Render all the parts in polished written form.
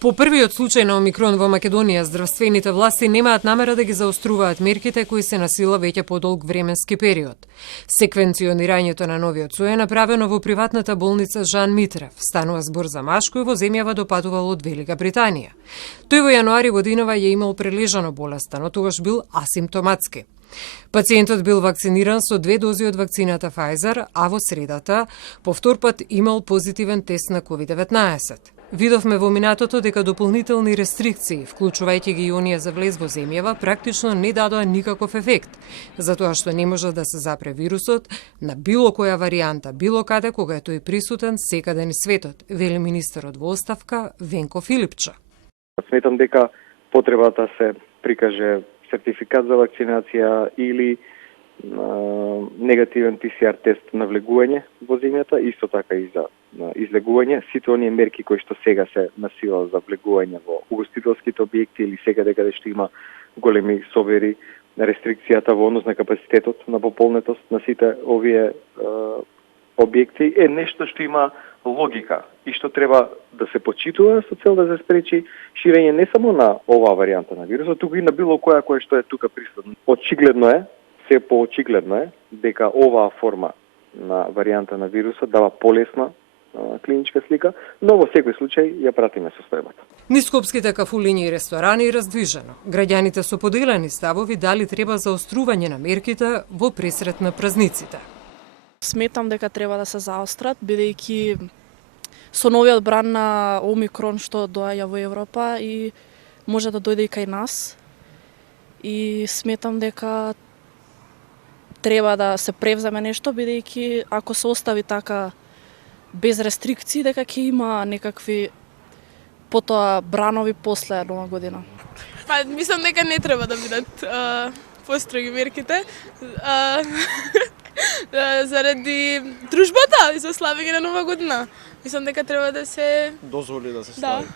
По првиот случај на омикрон во Македонија, здравствените власти немаат намера да ги заоструваат мерките кои се на сила веќе подолг временски период. Секвенционирањето на новиот сој е направено во приватната болница Жан Митрев. Станува збор за маж кој во земјава допатувал од Велика Британија. Тој во јануари годинава ја имал прележано болеста, но тогаш бил асимптоматски. Пациентот бил вакциниран со 2 дози од вакцината Pfizer, а во средата повтор пат имал позитивен тест на COVID-19. Видовме во минатото дека дополнителни рестрикции, вклучувајќи ги и оние за влез во земјава, практично не дадоа никаков ефект, затоа што не може да се запре вирусот на било која варијанта, било каде кога е тој присутен секаде низ светот, вели министерот во оставка Венко Филипча. Сметам дека потребата се прикаже сертификат за вакцинација или негативен ПСР тест на влегување во земјата, исто така и за излегување. Сите оние мерки кои што сега се на сила за влегување во угостителските објекти или секаде каде што има големи собери, рестрикцијата во однос на капацитетот на пополнетост на сите овие објекти е нешто што има логика и што треба да се почитува со цел да се спречи ширење не само на оваа варијанта на вирусот, туку и на било која што е тука присутна. Очигледно е, се поочигледно е дека оваа форма на варијанта на вирусот дава полесна клиничка слика, но во секој случај ја пратиме состојбата. Низ скопските кафулиња и ресторани раздвижено. Граѓаните со поделени ставови дали треба заострување на мерките во пресрет на празниците. Сметам дека треба да се заострат, бидејќи со новиот бран на омикрон што доаѓа во Европа и може да дојде и кај нас. И сметам дека треба да се превземе нешто, бидејќи ако се остави така без рестрикции, дека ќе има некакви потоа бранови после Нова година. Мислам дека не треба да бидат построги мерките. Заради дружбата и за славење на Нова година. Мислам дека треба да се дозволи да се слави.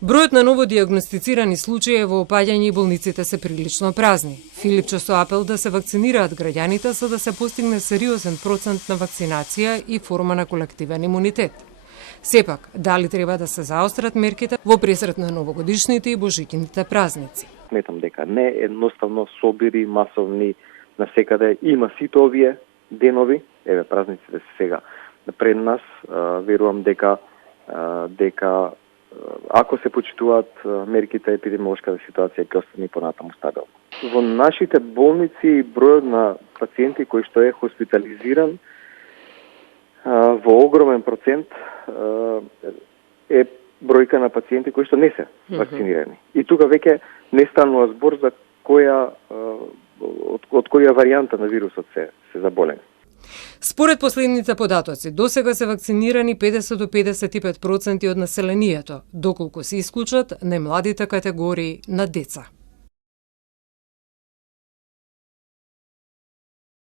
Бројот на новодиагностицирани случаи во опаѓање и болниците се прилично празни. Филипче со апел да се вакцинираат граѓаните за да се постигне сериозен процент на вакцинација и форма на колективен имунитет. Сепак, дали треба да се заострат мерките во пресрет на новогодишните и божиќните празници? Сметам дека не едноставно собири масовни насекаде има сите овие денови, еве празниците се сега пред нас, верувам дека ако се почитуваат мерките, епидемиолошката ситуација ќе остане понатаму стабилна. Во нашите болници бројот на пациенти кои што е хоспитализиран во огромен процент е бројка на пациенти кои што не се вакцинирани. И тука веќе не станува збор за која од која варијанта на вирусот се заболени. Според последните податоци, досега се вакцинирани 50 до 55% од населението, доколку се исклучат најмладите категории на деца.